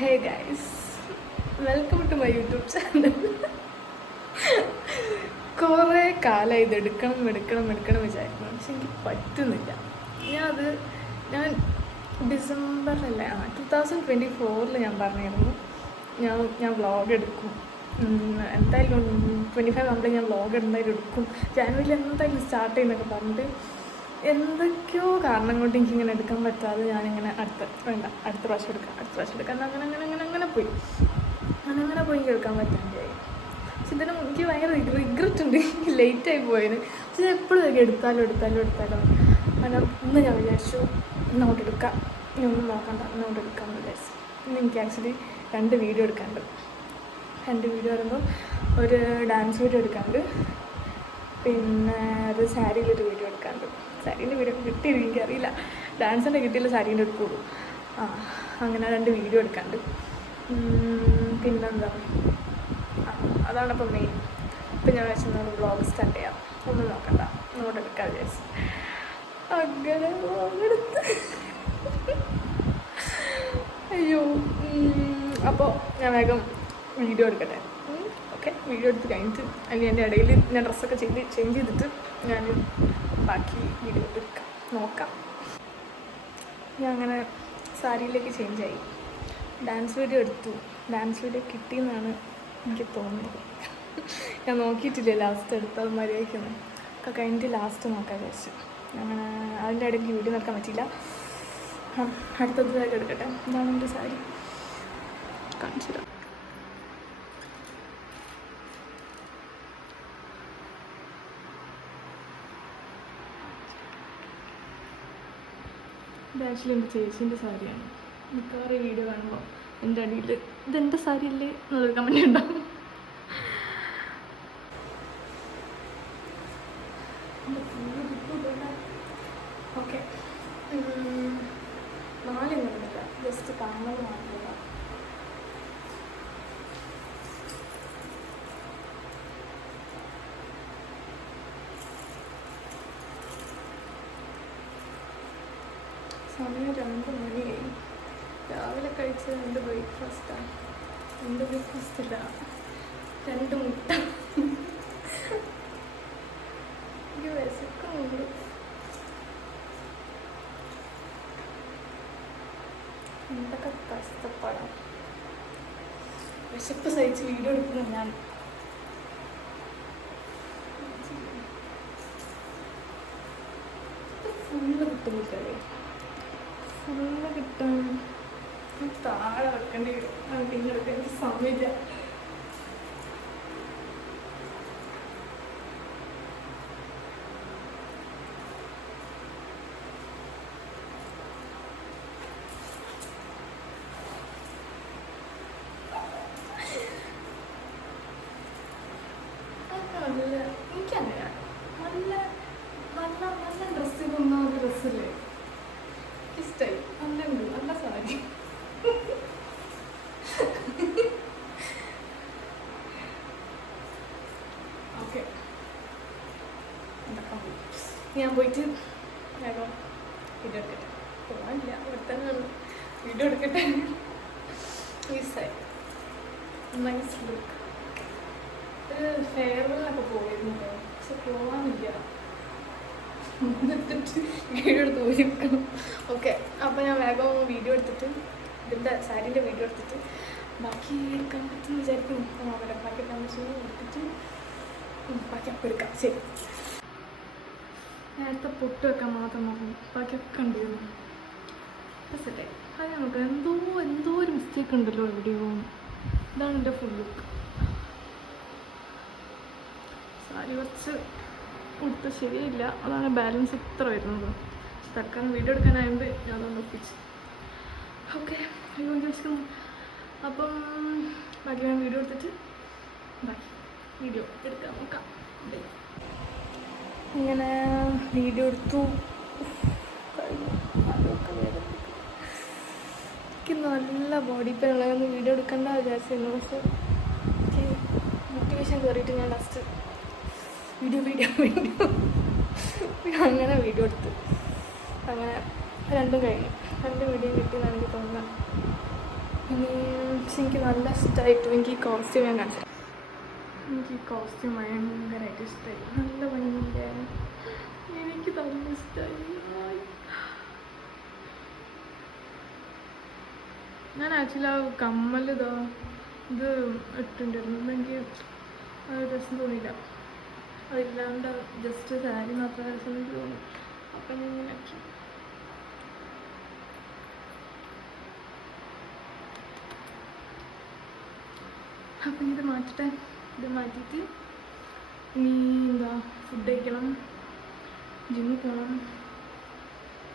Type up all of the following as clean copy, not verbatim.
Hey guys, welcome to my YouTube channel. കുറേ കാലമായി ഇത് എടുക്കണം വിചാരിക്കുന്നു, പക്ഷെ എനിക്ക് പറ്റുന്നില്ല. ഞാൻ ഡിസംബറിലല്ലേ 2024 ഞാൻ പറഞ്ഞിരുന്നു ഞാൻ വ്ളോഗ് എടുക്കും. എന്തായാലും 25 ആകുമ്പോഴേ ഞാൻ വ്ളോഗ് എന്തായാലും എടുക്കും. ജനുവരിയിൽ എന്തായാലും സ്റ്റാർട്ട് ചെയ്യുന്നൊക്കെ പറഞ്ഞിട്ട് എന്തൊക്കെയോ കാരണം കൊണ്ട് എനിക്കിങ്ങനെ എടുക്കാൻ പറ്റാതെ ഞാനിങ്ങനെ അടുത്ത പ്രാവശ്യം എടുക്കാം അങ്ങനെ പോയി എനിക്ക് എടുക്കാൻ പറ്റാണ്ടായി. പക്ഷെ ഇതിന് എനിക്ക് ഭയങ്കര റിഗ്രറ്റ് ഉണ്ട്, എനിക്ക് ലേറ്റായി പോയതിന്. പക്ഷെ ഞാൻ എപ്പോഴും എടുത്താലോ അങ്ങനെ ഇന്ന് ഞാൻ വിചാരിച്ചു ഇന്നോട്ട് എടുക്കാം, ഇനി ഒന്നും നോക്കണ്ട, ഇന്നോട്ട് എടുക്കാമെന്ന് വിചാരിച്ചു. ഇന്ന് എനിക്ക് ആക്ച്വലി 2 വീഡിയോ എടുക്കാനുണ്ട്. 2 വീഡിയോ പറയുമ്പോൾ ഒരു ഡാൻസ് വീഡിയോ എടുക്കാനുണ്ട്, പിന്നെ ഒരു സാരിയിലൊരു വീഡിയോ എടുക്കാനുണ്ട്. സാരീൻ്റെ വീഡിയോ കിട്ടിയില്ല, എനിക്കറിയില്ല. ഡാൻസിൻ്റെ കിട്ടിയില്ല, സാരീൻ്റെ എടുക്കുള്ളൂ. അങ്ങനെ 2 വീഡിയോ എടുക്കാനുണ്ട്. പിന്നെന്താ, അതാണ് ഇപ്പം മെയിൻ. ഇപ്പം ഞാൻ വെച്ചാൽ വ്ളോഗ് സ്റ്റാർട്ട് ചെയ്യാം, ഒന്നും നോക്കണ്ട, ഇങ്ങോട്ട് എടുക്കാൻ വിചാരിച്ചു. അങ്ങനെ വ്ളോഗെടുത്ത് അയ്യോ. അപ്പോൾ ഞാൻ വേഗം വീഡിയോ എടുക്കട്ടെ. ഓക്കെ, വീഡിയോ എടുത്ത് കഴിഞ്ഞിട്ട് അല്ലെങ്കിൽ എൻ്റെ ഇടയിൽ ഞാൻ ഡ്രസ്സൊക്കെ ചേഞ്ച് ചെയ്തിട്ട് ഞാൻ ബാക്കി വീഡിയോ നോക്കാം. ഞാൻ അങ്ങനെ സാരിയിലേക്ക് ചേഞ്ചായി, ഡാൻസ് വീഡിയോ എടുത്തു. ഡാൻസ് വീഡിയോ കിട്ടിയെന്നാണ് എനിക്ക് തോന്നുന്നത്. ഞാൻ നോക്കിയിട്ടില്ല ലാസ്റ്റ് എടുത്തത് മര്യാദയ്ക്കൊന്നും. ഒക്കെ കഴിഞ്ഞിട്ട് ലാസ്റ്റ് നോക്കാൻ വിചാരിച്ചു. അങ്ങനെ അതിൻ്റെ ഇടയ്ക്ക് വീഡിയോ നോക്കാൻ പറ്റിയില്ല. അടുത്തത് സാരി എടുക്കട്ടെ. ഇതാണ് എൻ്റെ സാരി, കാണിച്ചു തരാം. ഇത് ആക്ച്വലി എൻ്റെ ചേച്ചീൻ്റെ സാരിയാണ്. മിക്കവാറും ഈ വീഡിയോ കാണുമ്പോൾ എൻ്റെ അടിയിൽ ഇതെൻ്റെ സാരി അല്ലേ എന്നുള്ളൊരു കമൻറ്റ് ഉണ്ടാവും. ഓക്കെ, 4 മിനിറ്റ് ജസ്റ്റ് കാണുന്നത് മാത്രമല്ല. സമയം 2 മണിയായി. രാവിലെ കഴിച്ച 2 ബ്രേക്ക്ഫാസ്റ്റാണ്. 2 ബ്രേക്ക്ഫാസ്റ്റ് ഇല്ല, 2 മുട്ട. എനിക്ക് വിശക്കുന്നുണ്ട്. എന്തൊക്കെ കഷ്ടപ്പെടാം, വിശപ്പ് സഹിച്ച് വീഡിയോ എടുക്കുന്നു ഞാൻ. ഫുള്ള് കിട്ടുന്നില്ലേ? ഫുള്ള് കിട്ടാൻ താഴെ വെക്കേണ്ടി വരും. പിന്നെ എടുക്കാൻ എനിക്ക് സമയമില്ല. എനിക്കങ്ങനെ നല്ല ഡ്രസ്സ് കൊന്ന ഡ്രസ്സില്ലേ ഇഷ്ടമായി. നല്ല സാരി. ഓക്കെ, ഞാൻ പോയിട്ട് വേഗം വീഡിയോ എടുക്കട്ടെ. പോകാനില്ല, ഇവിടെ തന്നെയാണ് വീഡിയോ എടുക്കട്ടെ. ഈസായി നൈസ് ലുക്ക്. ഒരു ഫെയർവെല്ലൊക്കെ പോയിരുന്നു, പക്ഷെ പോകാനില്ല. വീഡിയോ എടുത്ത് പോയിരിക്കണം. ഓക്കെ, അപ്പോൾ ഞാൻ വേഗം വീഡിയോ എടുത്തിട്ട് ഇതിൻ്റെ സാരീൻ്റെ വീഡിയോ എടുത്തിട്ട് ബാക്കി എടുക്കാൻ പറ്റുമെന്ന് വിചാരിക്കും. നോക്കട്ടെ, ബാക്കി എടുത്തിട്ട് ബാക്കി അപ്പം എടുക്കാം. ശരി, നേരത്തെ പൊട്ട് വെക്കാൻ മാത്രം നോക്കും, ബാക്കിയൊക്കെ ഉണ്ടായിരുന്നു. സെറ്റേ അത് നമുക്ക് എന്തോ ഒരു മിസ്റ്റേക്ക് ഉണ്ടല്ലോ എവിടെയോ. ഇതാണ് എൻ്റെ ഫുൾ ലുക്ക്. സാരി കുറച്ച് ഉടുത്ത് ശരിയില്ല, അതാണ് ബാലൻസ് ഇത്ര വരുന്നത്. തൽക്കാലം വീഡിയോ എടുക്കാനായതുകൊണ്ട് ഞാൻ അതൊന്ന് ഒപ്പിച്ച്. ഓക്കെ, വിചാരിക്കുന്നു. അപ്പം ബാക്കി ഞാൻ വീഡിയോ എടുത്തിട്ട് ബാക്കി വീഡിയോ എടുക്കാൻ നോക്കാം. ഇങ്ങനെ വീഡിയോ എടുത്തു കഴിഞ്ഞു. അതൊക്കെ എനിക്ക് നല്ല ബോഡി പെയിൻ ഉള്ളതൊന്ന് വീഡിയോ എടുക്കേണ്ട വിചാരിച്ചിരുന്നു. പക്ഷെ എനിക്ക് മോട്ടിവേഷൻ കയറിയിട്ട് ഞാൻ ലാസ്റ്റ് വീഡിയോ അങ്ങനെ വീഡിയോ എടുത്ത് അങ്ങനെ 2 കഴിഞ്ഞു. 2 വീഡിയോ കിട്ടിയെന്നാണ് എനിക്ക് തോന്നുന്നത്. ഇനി എനിക്ക് നല്ല ഇഷ്ടമായിട്ടു. എനിക്ക് ഈ കോസ്റ്റ്യൂം ഞാൻ കാണിച്ചു. എനിക്ക് ഈ കോസ്റ്റ്യൂം ഭയങ്കരമായിട്ട് ഇഷ്ടമായി. നല്ല ഭംഗിയില്ലേ, എനിക്ക് നല്ല ഇഷ്ടമായി. ഞാൻ ആക്ച്വലി ആ കമ്മൽ ഇത് ഇട്ടുണ്ടായിരുന്നു. എനിക്ക് അത് രസം തോന്നിയില്ല. അതില്ലാണ്ട് ജസ്റ്റ് സാരി മാത്രം രസം എനിക്ക് തോന്നി. അപ്പം ഞാൻ ഇങ്ങനെ ആക്കി. അപ്പം ഇത് മാറ്റട്ടെ. ഇത് മാറ്റിയിട്ട് ഇനി എന്താ ഫുഡ് കഴിക്കണം, ജിമ്മിൽ പോകണം,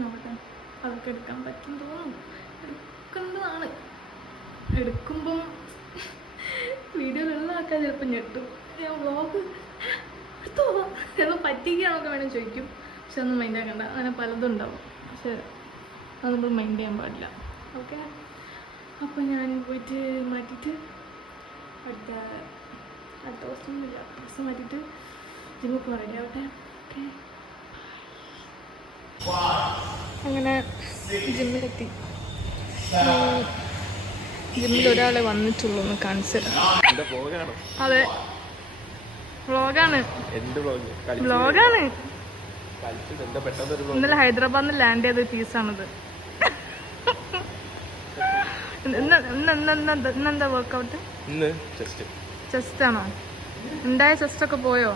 നോക്കട്ടെ അതൊക്കെ എടുക്കാൻ പറ്റും തോന്നുന്നു. എടുക്കുന്നതാണ്. എടുക്കുമ്പം വീഡിയോയിലുള്ള ആൾക്കാർ ചിലപ്പോൾ ഞെട്ടും. ഞാൻ വ്ളോഗ് എടുത്തോ ചിലപ്പോൾ പറ്റിക്കുകയാണൊക്കെ വേണം ചോദിക്കും. പക്ഷെ ഒന്നും മൈൻഡ് ആക്കണ്ട. അങ്ങനെ പലതും ഉണ്ടാവും. പക്ഷെ അത് നമ്മൾ മൈൻഡ് ചെയ്യാൻ പാടില്ല. ഓക്കെ, അപ്പോൾ ഞാൻ പോയിട്ട് മാറ്റിയിട്ട് അടുത്ത ദിവസമൊന്നുമില്ല, ദിവസം മാറ്റിയിട്ട് ജിമ്മിൽ പോകാൻ റെഡി ആവട്ടെ. ഓക്കെ, അങ്ങനെ ജിമ്മിലെത്തി. ജിമ്മിൽ ഒരാളെ വന്നിട്ടുള്ളൂ എന്ന് കാണിച്ചു തരാം. അതെ, വ്ളോഗാണ്. ഇന്നലെ ഹൈദരാബാദിൽ ലാൻഡ് ചെയ്ത പീസാണിത്. ഇന്നെന്താ വർക്കൗട്ട്? ചെസ്റ്റ് ആണോ? ഉണ്ടായ ചെസ്റ്റ് ഒക്കെ പോയോ?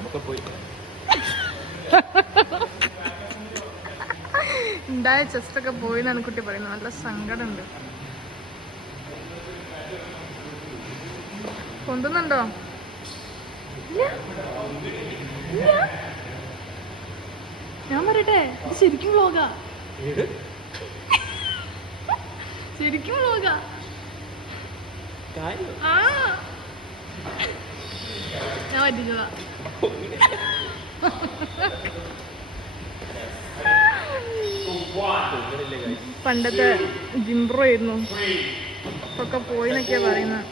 ഉണ്ടായ ചെസ്റ്റ് ഒക്കെ പോയി എന്നാണ് കുട്ടി പറയുന്നത്. നല്ല സങ്കടമുണ്ട്. പൊന്തുന്നുണ്ടോ? ഞാൻ പറയട്ടെ, ഇത് ശരിക്കും വ്ളോഗാ. ശരിക്കും വ്ളോഗാ. ആ, ഞാൻ പറ്റിച്ചതാ. പണ്ടത്തെ ജിംബ്രോ ആയിരുന്നു. ഒക്കെ പോയിന്നൊക്കെയാ പറയുന്നത്.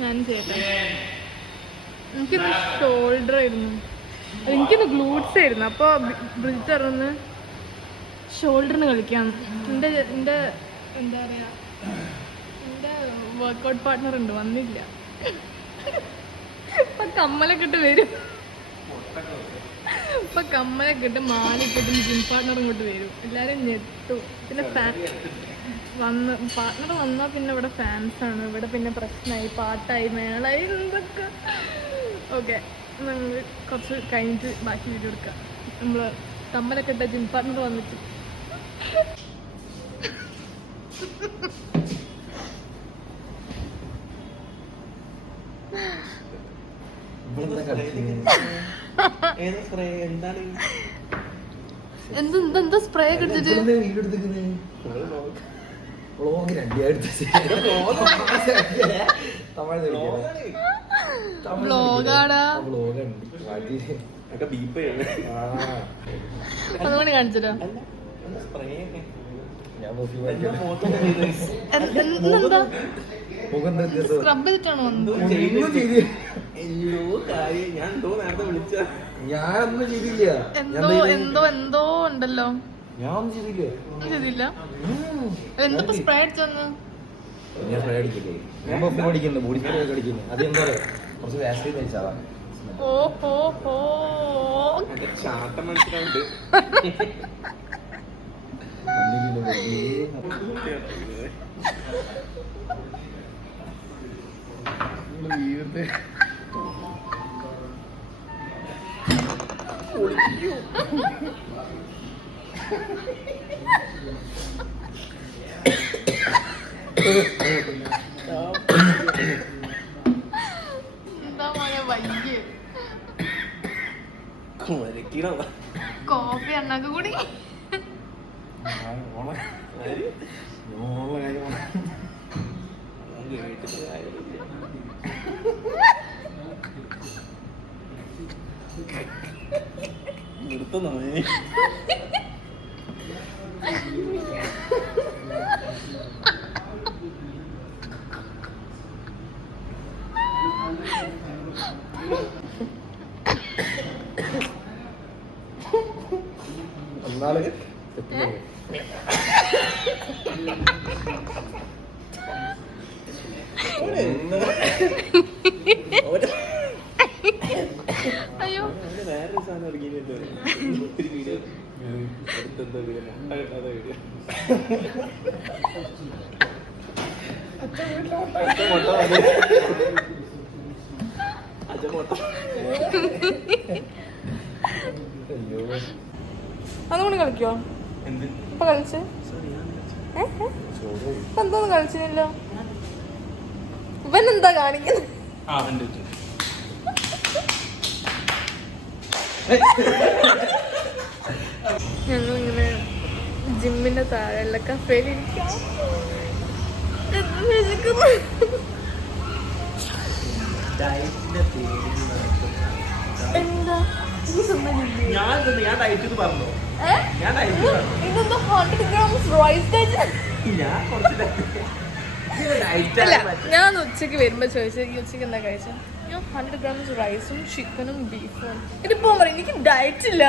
ഞാൻ ചെയ്യട്ടെ. എനിക്കിന്ന് ഷോൾഡർ ആയിരുന്നു, എനിക്കിന്ന് ഗ്ലൂട്ട്സ് ആയിരുന്നു. അപ്പോൾ ബ്രിഡ്ജ് ഇറന്ന് ഷോൾഡറിന് കളിക്കാം. എൻ്റെ എന്താ പറയുക, എൻ്റെ വർക്കൗട്ട് പാർട്ട്ണർ ഉണ്ട്, വന്നില്ല. ഇപ്പൊ കമ്മലൊക്കെ ഇട്ട് വരും. ഇപ്പൊ കമ്മലൊക്കെ ഇട്ട് മാലിട്ടിട്ട് ജിം പാർട്ട്ണർ ഇങ്ങോട്ട് വരും. എല്ലാരും ഞെട്ടും. പിന്നെ പാർട്ട്ണർ വന്നാൽ പിന്നെ ഇവിടെ ഫാൻസാണ്. ഇവിടെ പിന്നെ പ്രശ്നമായി, പാട്ടായി, മേളായി, എന്തൊക്കെ. ഓക്കെ, നമ്മൾ കുറച്ച് കഴിഞ്ഞിട്ട് ബാക്കി വീഡിയോ എടുക്കാം. നമ്മൾ കമ്മലൊക്കെ ഇട്ട ജിം പാർട്ട്ണർ വന്നിട്ട്. എന്താ സ്പ്രേ ഒക്കെ എടുത്തിട്ട് വ്ളോഗാടാ. അതുകൊണ്ട് കാണിച്ചോ. എന്താ സ്ക്രബ് ചെയ്തിട്ടാണോ വന്നത്? ഞാനൊന്നും ചെയ്തില്ല. എന്തോ ഉണ്ടല്ലോ. ഞാനൊന്നും ചെയ്തില്ല. എന്തോ സ്പ്രേ അടിച്ചെന്ന്. ഞാൻ സ്പ്രേ അടിക്കില്ലേ, അടിക്കുന്നത് ബോഡി സ്പ്രേ ഒക്കെ അടിക്കുന്നത്. അതെന്താ പറയാ, കുറച്ച് വാക്സിൻ കഴിച്ചാവാ. ഓഹോ, ചാട്ടം മനസ്സിലാവുണ്ട്. എന്താ മോനെ വയ്യ. കോഫി എണ്ണൊക്കെ കൂടി. നിർത്തുന്നോ? പിറന്നാള് അയ്യോ വേറൊരു സാധനം ഇറങ്ങിയിട്ടുണ്ട് ഒരു വീഡിയോ അടുത്തെന്തോ അതാ വീഡിയോ അതുകൊണ്ട് കളിക്കോ എന്ത് ഇപ്പൊ കളിച്ച് ഇപ്പൊ എന്തോന്നും കളിച്ചില്ലല്ലോ ഇവൻ എന്താ കാണിക്കുന്നത് ആ ഉണ്ട് ഞങ്ങളിങ്ങനെ ജിമ്മിന്റെ താഴെയുള്ള കഫേയിൽ ഇരിക്കാം എന്ത് വിശക്കുന്നു. എന്താ ഈ തിന്നുന്നില്ലേ? ഞാൻ ഡയറ്റ് പറഞ്ഞോ ഏ? ഞാൻ ഡയറ്റ് പറഞ്ഞു ഇതെന്തോ 100 grams rice കഴിച്ച ഞാൻ കുറച്ച് ഡയറ്റ് അല്ല ഞാൻ ഉച്ചക്ക് വരുമ്പോ ചോദിച്ചു ഈ ഉച്ചക്ക് എന്താ കഴിച്ചത് ഞാൻ 100 grams റൈസും ചിക്കനും ബീഫും ഇതിപ്പോ പറയും എനിക്ക് ഡയറ്റ് ഇല്ല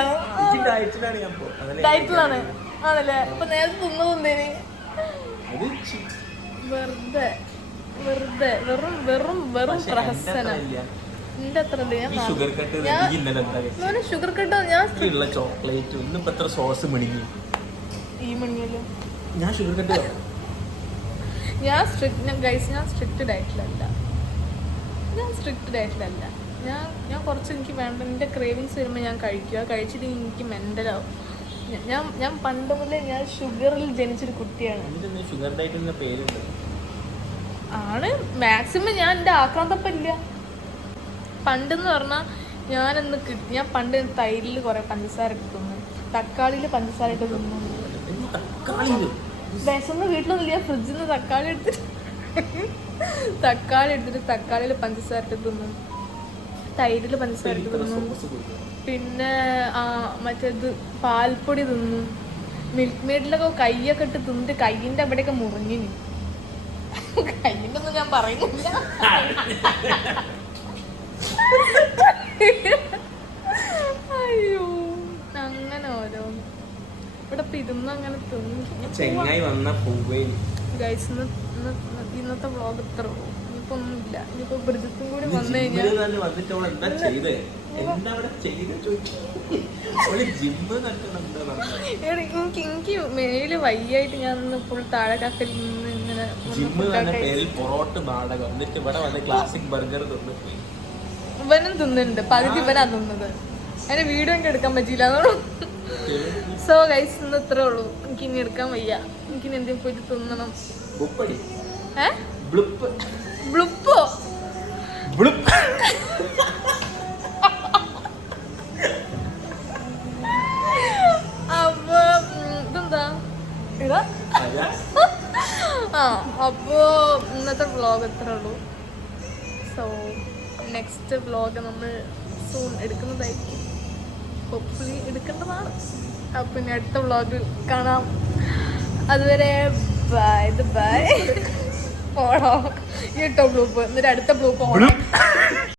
ഡയറ്റിലാണ് ഞാൻ ഡയറ്റിലാണ് ആണല്ലേ അപ്പൊ നേരത്തെ തിന്നതെന്തേന് അത് വെറുതെ വെറുതെ വെറും വെറും വെറും പ്രഹസനം എന്റെ അത്ര ഉണ്ട് ഷുഗർ കട്ട് ഇന്നലെ എന്താ ഞാൻ ഷുഗർ കട്ടോ ഞാൻ ഉള്ള ചോക്ലേറ്റ് ഇന്നിപ്പോ എത്ര സോസ് മിണിങ്ങി ഈ മണിയല്ലോ ഞാൻ ഷുഗർ കട്ട് ഞാൻ സ്ട്രിക്റ്റ് ഡയറ്റിലല്ല ഞാൻ കുറച്ച് എനിക്ക് വേണ്ട എൻ്റെ ക്രേവിങ്സ് വരുമ്പോൾ ഞാൻ കഴിക്കുക കഴിച്ചിട്ട് എനിക്ക് മെൻ്റലാവും ഞാൻ പണ്ട് മുതലേ ഞാൻ ഷുഗറിൽ ജനിച്ചൊരു കുട്ടിയാണ് ഷുഗർ ഡയറ്റ് പേരുണ്ട് ആണ് മാക്സിമം ഞാൻ എൻ്റെ ആക്രാന്തപ്പില്ല പണ്ടെന്ന് പറഞ്ഞാൽ ഞാൻ പണ്ട് തൈരിൽ കുറേ പഞ്ചസാര ഇട്ട് തിന്നു തക്കാളിയിൽ പഞ്ചസാര ഇട്ട് തിന്നു വിശന്ന് വീട്ടിലൊന്നുമില്ല ഫ്രിഡ്ജിൽ നിന്ന് തക്കാളി എടുത്തിട്ട് തക്കാളിയിൽ പഞ്ചസാര ഇട്ട് തിന്നു തൈരിൽ പഞ്ചസാര ഇട്ട് തിന്നു പിന്നെ മറ്റേത് പാൽപ്പൊടി തിന്നു മിൽക്ക് മെയ്ഡിലൊക്കെ കൈയൊക്കെ ഇട്ട് തിന്നിട്ട് കയ്യിൻ്റെ അവിടെയൊക്കെ മുറിഞ്ഞിനി കയ്യിൻ്റെ ഒന്നും ഞാൻ പറയുന്നില്ല അയ്യോ അങ്ങനെ ഓരോന്ന് ഇവിടെ ഇപ്പൊ ഇരുന്ന് അങ്ങനെ ചെങ്ങായി വന്ന പോവേ ഗൈസ് ഇന്നത്തെ വ്ളോഗ് ഇത്ര ഇനിയിപ്പോ ഒന്നുമില്ല ഇനിയിപ്പോ ബ്രിജിത്തും കൂടി വന്നു കഴിഞ്ഞാൽ വന്നിട്ട് അവൾ എന്താ ചെയ്തേ എന്താ അവിടെ ചെയ്ത എനിക്ക് മേല് വയ്യായിട്ട് ഞാൻ ഫുൾ താഴെ കഫയിൽ നിന്ന് ഇങ്ങനെ ജിമ്മ് തന്നെ പേരിൽ പൊറോട്ട നാടകം എന്നിട്ട് ഇവിടെ വന്ന് ക്ലാസിക് ബർഗർ തിന്നിട്ട് ഇവനും തിന്നുന്നുണ്ട് പകുതി ഇവനാ തിന്നത് അതിന് വീഡിയോ എനിക്ക് എടുക്കാൻ പറ്റിയില്ല അതോളൂ സോ ഗൈസ് ഇന്ന് ഇത്രേ ഉള്ളൂ എനിക്ക് ഇനി എടുക്കാൻ വയ്യ എനിക്കിനി എന്തെങ്കിലും പോയിട്ട് തിന്നണം ബ്ലുപ്പോ അപ്പൊ ഇതെന്താ ഇതാ അപ്പോ ഇന്നത്തെ വ്ളോഗ് ഇത്രേ ഉള്ളൂ സോ നെക്സ്റ്റ് വ്ളോഗ് നമ്മൾ സൂൺ എടുക്കുന്നതായിരിക്കും ഹോപ്പ്ഫുള്ളി എടുക്കേണ്ടതാണ് അപ്പം ഇനി അടുത്ത വ്ളോഗ് കാണാം അതുവരെ ബൈ പോണോ ഈ ഇട്ടോ ബ്ലൂപ്പ് എന്നിട്ട് അടുത്ത ബ്ലൂപ്പ് പോകണം